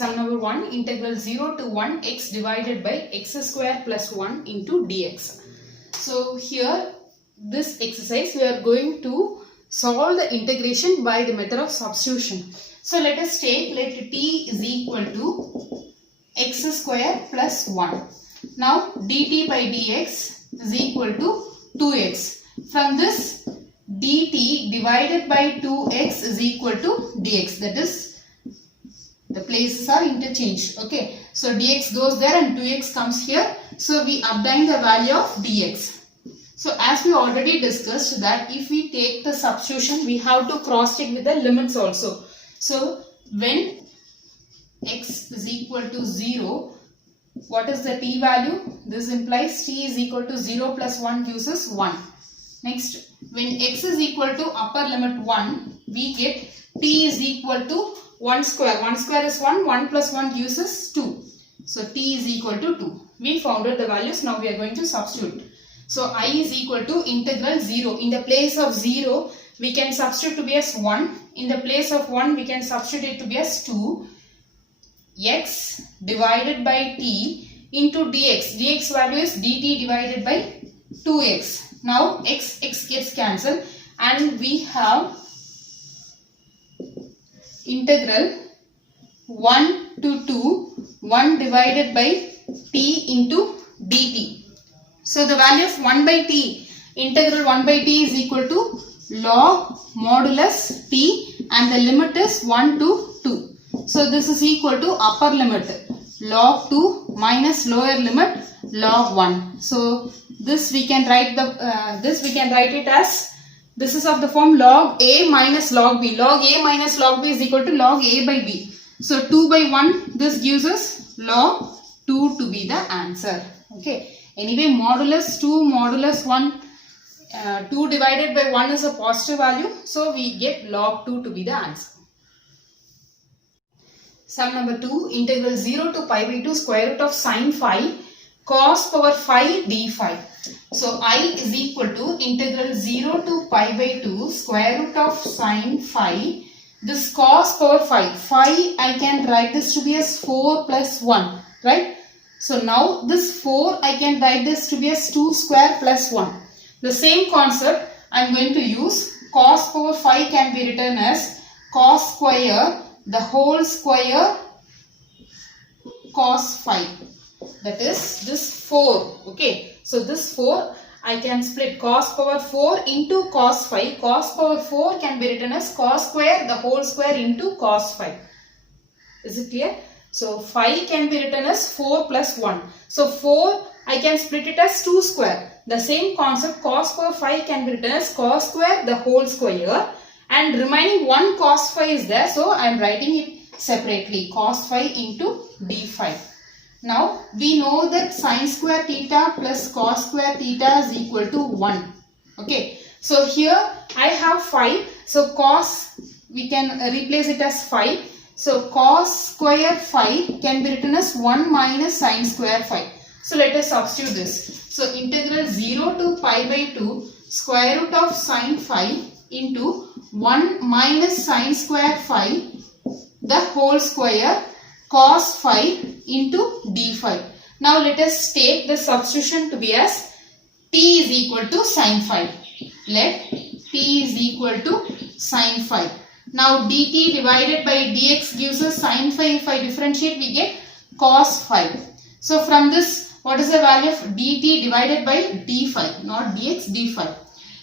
Sum number 1, integral 0 to 1 x divided by x square plus 1 into dx. So here this exercise we are going to solve the integration by the method of substitution. So let us take, let t is equal to x square plus 1. Now dt by dx is equal to 2x. From this dt divided by 2x is equal to dx, that is the places are interchanged. Okay, so dx goes there and 2x comes here. So we obtain the value of dx. So as we already discussed that if we take the substitution, we have to cross check with the limits also. So when x is equal to 0, what is the t value? This implies t is equal to 0 plus 1 gives us 1. Next, when x is equal to upper limit 1, we get t is equal to 1 square. 1 square is 1. 1 plus 1 gives us 2. So t is equal to 2. We found out the values. Now we are going to substitute. So I is equal to integral 0. In the place of 0, we can substitute to be as 1. In the place of 1, we can substitute it to be as 2. X divided by t into dx. dx value is dt divided by 2x. Now x gets cancelled and we have integral 1 to 2, 1 divided by t into dt. So the value of 1 by t, integral 1 by t is equal to log modulus t and the limit is 1 to 2. So this is equal to upper limit log 2 minus lower limit log 1. So this we can write it as, this is of the form log a minus log b. Log a minus log b is equal to log a by b. So 2 by 1, this gives us log 2 to be the answer. Okay. Anyway, modulus 2 modulus 1, 2 divided by 1 is a positive value. So we get log 2 to be the answer. Sum number 2, integral 0 to pi by 2 square root of sine phi cos power phi d phi. So I is equal to integral 0 to pi by 2 square root of sine phi. This cos power phi. Phi I can write this to be as 4 plus 1. Right? So now this 4 I can write this to be as 2 square plus 1. The same concept I am going to use. Cos power phi can be written as cos square the whole square cos phi. That is this 4. Okay. So this 4 I can split cos power 4 into cos phi. Cos power 4 can be written as cos square the whole square into cos phi. Is it clear? So phi can be written as 4 plus 1. So 4 I can split it as 2 square. The same concept cos power phi can be written as cos square the whole square. And remaining 1 cos phi is there. So I am writing it separately. Cos phi into d phi. Now we know that sine square theta plus cos square theta is equal to 1. Okay. So here I have phi. So cos we can replace it as phi. So cos square phi can be written as 1 minus sine square phi. So let us substitute this. So integral 0 to pi by 2 square root of sine phi into 1 minus sine square phi the whole square cos phi into d phi. Now let us take the substitution to be as t is equal to sine phi. Let t is equal to sine phi. Now dt divided by dx gives us sine phi. If I differentiate, we get cos phi. So from this, what is the value of dt divided by d phi? Not dx, d phi.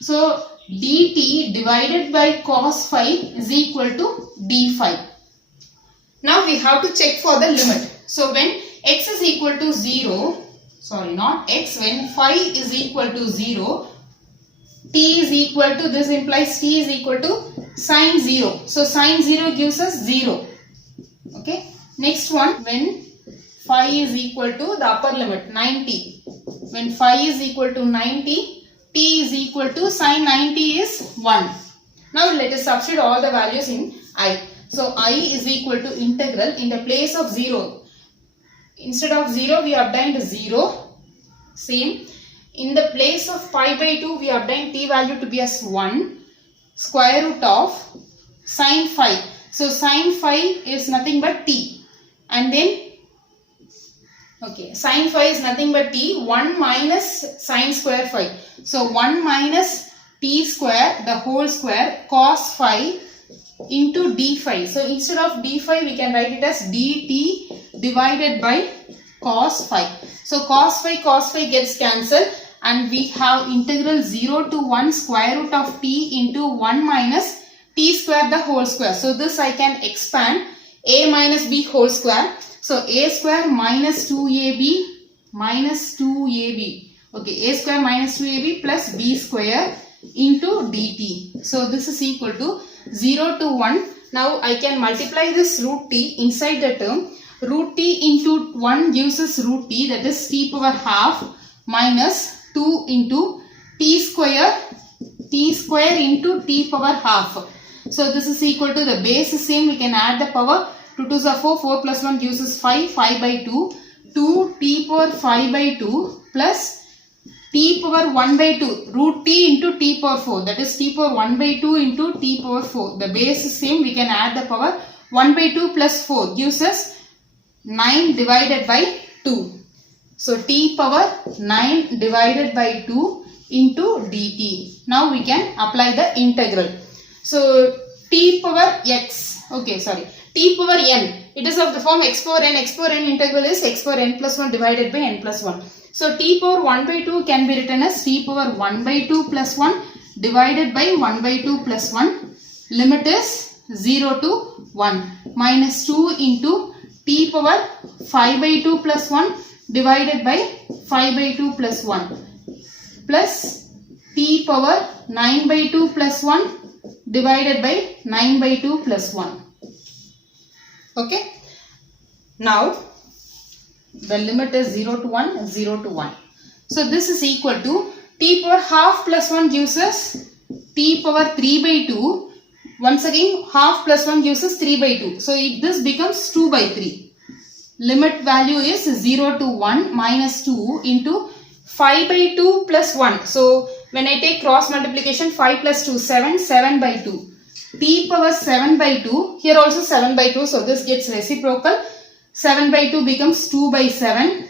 So dt divided by cos phi is equal to d phi. Now we have to check for the limit. So when x is equal to 0, when phi is equal to 0, t is equal to, this implies t is equal to sine 0. So sine 0 gives us 0. Okay. Next one, when phi is equal to the upper limit 90. When phi is equal to 90, t is equal to sine 90 is 1. Now let us substitute all the values in I. So I is equal to integral in the place of 0. Instead of 0 we obtained 0. Same. In the place of pi by 2 we obtained t value to be as 1. Square root of sine phi. So sine phi is nothing but t. and then okay, sine phi is nothing but t, 1 minus sine square phi. So 1 minus t square the whole square cos phi into d phi. So instead of d phi we can write it as dt divided by cos phi. So cos phi gets cancelled and we have integral 0 to 1 square root of t into 1 minus t square the whole square. So this I can expand, a minus b whole square. So a square minus 2ab minus 2ab. Okay, a square minus 2ab plus b square into dt. So this is equal to 0 to 1. Now I can multiply this root t inside the term. Root t into 1 gives us root t, that is t power half minus 2 into t square into t power half. So this is equal to, the base is same, we can add the power. 2 2s are 4, 4 plus 1 gives us 5, 5 by 2, 2 t power 5 by 2 plus t power 1 by 2, root t into t power 4, that is t power 1 by 2 into t power 4. The base is same, we can add the power. 1 by 2 plus 4 gives us 9 divided by 2. So t power 9 divided by 2 into dt. Now we can apply the integral. So t power x, okay sorry, t power n, it is of the form x power n. X power n integral is x power n plus 1 divided by n plus 1. So t power 1 by 2 can be written as t power 1 by 2 plus 1 divided by 1 by 2 plus 1. Limit is 0 to 1 minus 2 into t power 5 by 2 plus 1 divided by 5 by 2 plus 1 plus t power 9 by 2 plus 1 divided by 9 by 2 plus 1. Okay. Now the limit is 0 to 1, 0 to 1. So this is equal to t power half plus 1 gives us t power 3 by 2. Once again half plus 1 gives us 3 by 2. So this becomes 2 by 3. Limit value is 0 to 1 minus 2 into 5 by 2 plus 1. So when I take cross multiplication, 5 plus 2, 7, 7 by 2. T power 7 by 2, here also 7 by 2, so this gets reciprocal. 7 by 2 becomes 2 by 7,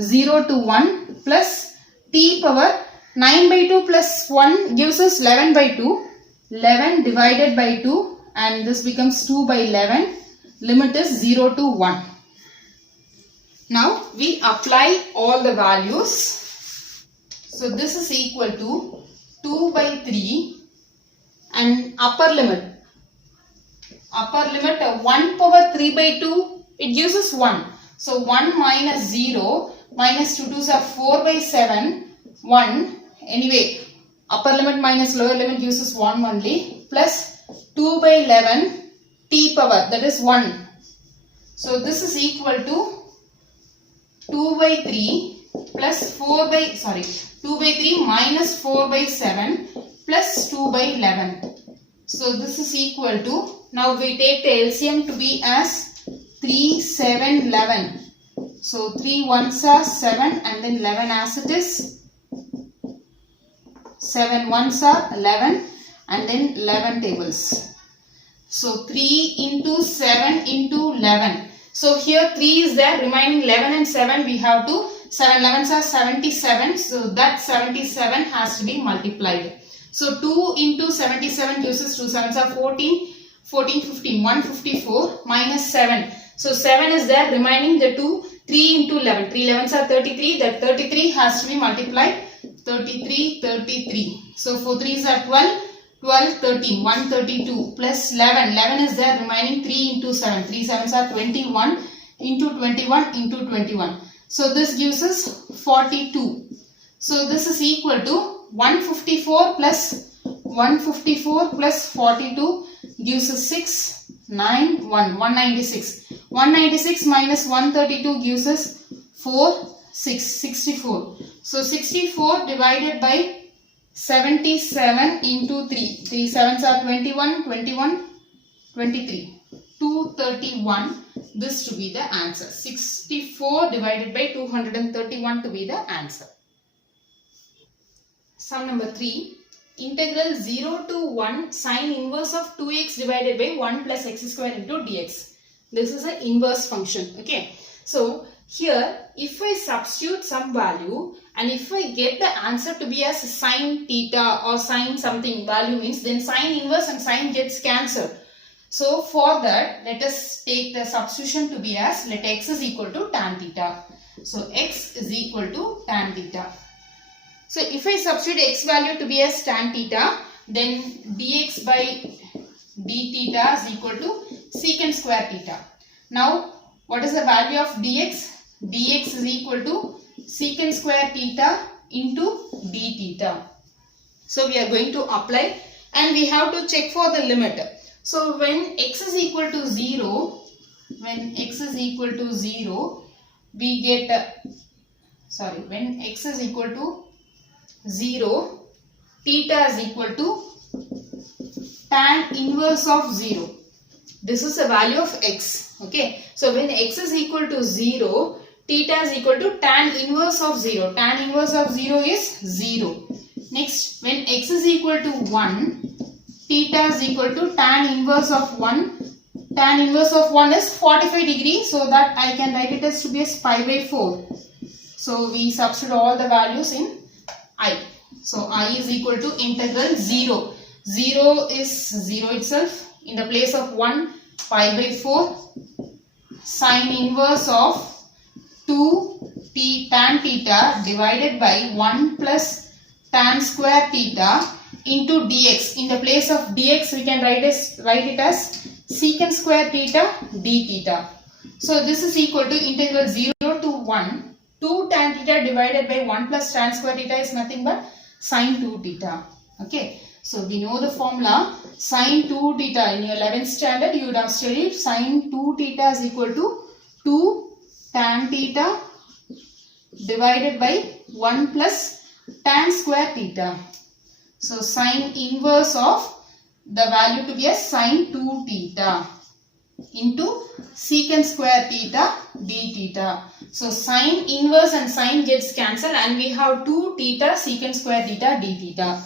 0 to 1 plus t power 9 by 2 plus 1 gives us 11 by 2, 11 divided by 2 and this becomes 2 by 11. Limit is 0 to 1. Now we apply all the values. So this is equal to 2 by 3 and upper limit of 1 power 3 by 2, it gives us 1. So 1 minus 0 minus 2 2s are 4 by 7, 1. Anyway, upper limit minus lower limit gives us 1 only, plus 2 by 11 t power, that is 1. So this is equal to 2 by 3 plus 2 by 3 minus 4 by 7 plus 2 by 11. So this is equal to, now we take the LCM to be as 3, 7, 11. So 3 ones are 7 and then 11 as it is. 7 ones are 11 and then 11 tables. So 3 into 7 into 11. So here 3 is there, remaining 11 and 7 we have to, 7 11s are 77. So that 77 has to be multiplied. So 2 into 77 gives us 2 7s are 14, 14 15, 154 minus 7. So 7 is there, remaining the 2, 3 into 11, 3 11s are 33, that 33 has to be multiplied, 33, 33. So 4 3s are 12, 12, 13, 132 plus 11, 11 is there, remaining 3 into 7, 3 7s are 21 into 21 into 21. So this gives us 42. So this is equal to 154 plus 42 gives us 6, 9, 1, 196. 196 minus 132 gives us 4, 6, 64. So 64 divided by 77 into 3. 3 7s are 21, 21, 23. 231. This to be the answer. 64 divided by 231 to be the answer. Sum number 3. Integral 0 to 1 sine inverse of 2x divided by 1 plus x square into dx. This is an inverse function. Okay. So here if I substitute some value and if I get the answer to be as sine theta or sine something value means, then sine inverse and sine gets cancelled. So for that, let us take the substitution to be as, let x is equal to tan theta. So x is equal to tan theta. So if I substitute x value to be as tan theta, then dx by d theta is equal to secant square theta. Now what is the value of dx? Dx is equal to secant square theta into d theta. So we are going to apply and we have to check for the limit. So when x is equal to 0, we get, when x is equal to 0, theta is equal to tan inverse of 0. This is the value of x. Okay. So when x is equal to 0, theta is equal to tan inverse of 0. Tan inverse of 0 is 0. Next, when x is equal to 1, theta is equal to tan inverse of 1. Tan inverse of 1 is 45 degrees. So that I can write it as to be as pi by 4. So we substitute all the values in I. So I is equal to integral 0. 0 is 0 itself. In the place of 1, pi by 4. Sine inverse of 2 tan theta divided by 1 plus tan square theta into dx. In the place of dx, we can write it as secant square theta d theta. So this is equal to integral 0 to 1. 2 tan theta divided by 1 plus tan square theta is nothing but sine 2 theta. Okay. So we know the formula sine 2 theta. In your 11th standard, you would have studied sine 2 theta is equal to 2 tan theta divided by 1 plus tan square theta. So sine inverse of the value to be as sine 2 theta into secant square theta d theta. So sine inverse and sine gets cancelled and we have 2 theta secant square theta d theta.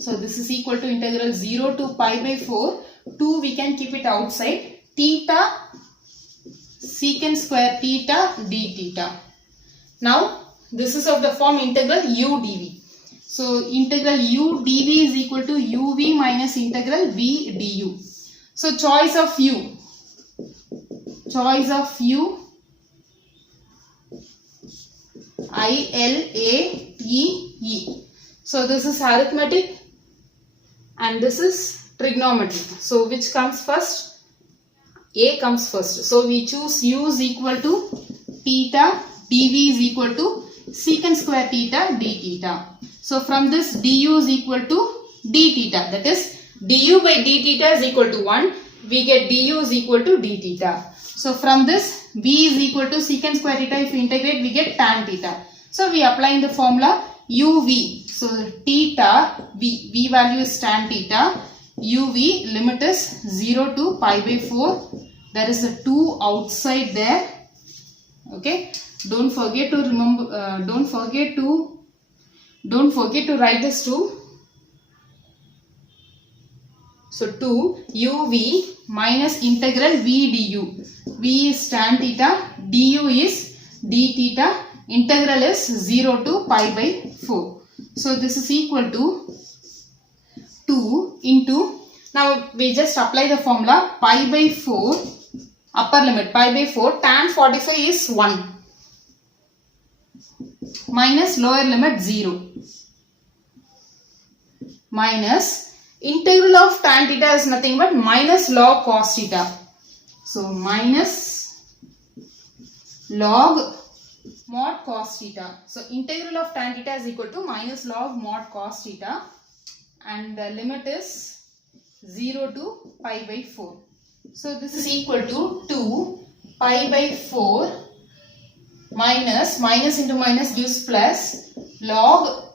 So this is equal to integral 0 to pi by 4. 2 we can keep it outside. Theta secant square theta d theta. Now this is of the form integral u dv. So integral u dv is equal to uv minus integral v du. So choice of u. I L A E E. So this is arithmetic and this is trigonometry. So which comes first? A comes first. So we choose u is equal to theta, dv is equal to secant square theta d theta. So from this du is equal to d theta. That is du by d theta is equal to 1. We get du is equal to d theta. So from this v is equal to secant square theta. If we integrate, we get tan theta. So we apply in the formula uv. So theta, v value is tan theta. uv limit is 0 to pi by 4. There is a 2 outside there. Okay. Don't forget to remember. Don't forget to write this 2. So 2 uv minus integral v du. V is tan theta. Du is d theta. Integral is 0 to pi by 4. So this is equal to 2 into, now we just apply the formula pi by 4, upper limit pi by 4, tan 45 is 1 minus lower limit 0 minus integral of tan theta is nothing but minus log cos theta. So minus log mod cos theta. So integral of tan theta is equal to minus log mod cos theta and the limit is 0 to pi by 4. So this is equal to 2 pi by 4 minus into minus gives plus log.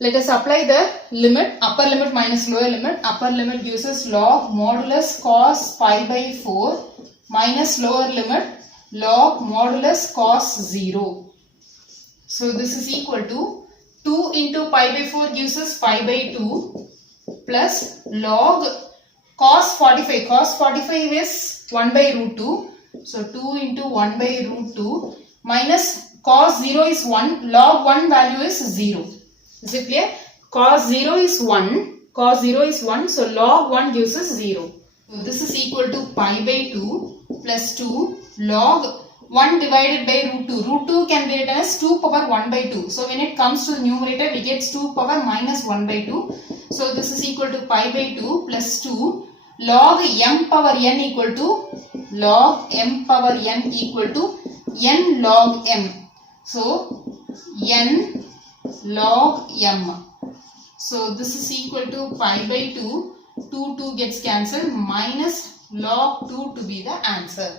Let us apply the limit, upper limit minus lower limit. Upper limit gives us log modulus cos pi by 4 minus lower limit log modulus cos 0. So this is equal to 2 into pi by 4 gives us pi by 2 plus log Cos 45. Cos 45 is 1 by root 2. So 2 into 1 by root 2 minus cos 0 is 1. Log 1 value is 0. Is it clear? Cos 0 is 1. Cos 0 is 1. So log 1 gives us 0. So this is equal to pi by 2 plus 2 log 1 divided by root 2. Root 2 can be written as 2 power 1 by 2. So when it comes to the numerator, we get 2 power minus 1 by 2. So this is equal to pi by 2 plus 2 log m power n equal to n log m. So n log m. So this is equal to pi by 2. 2 gets cancelled minus log 2 to be the answer.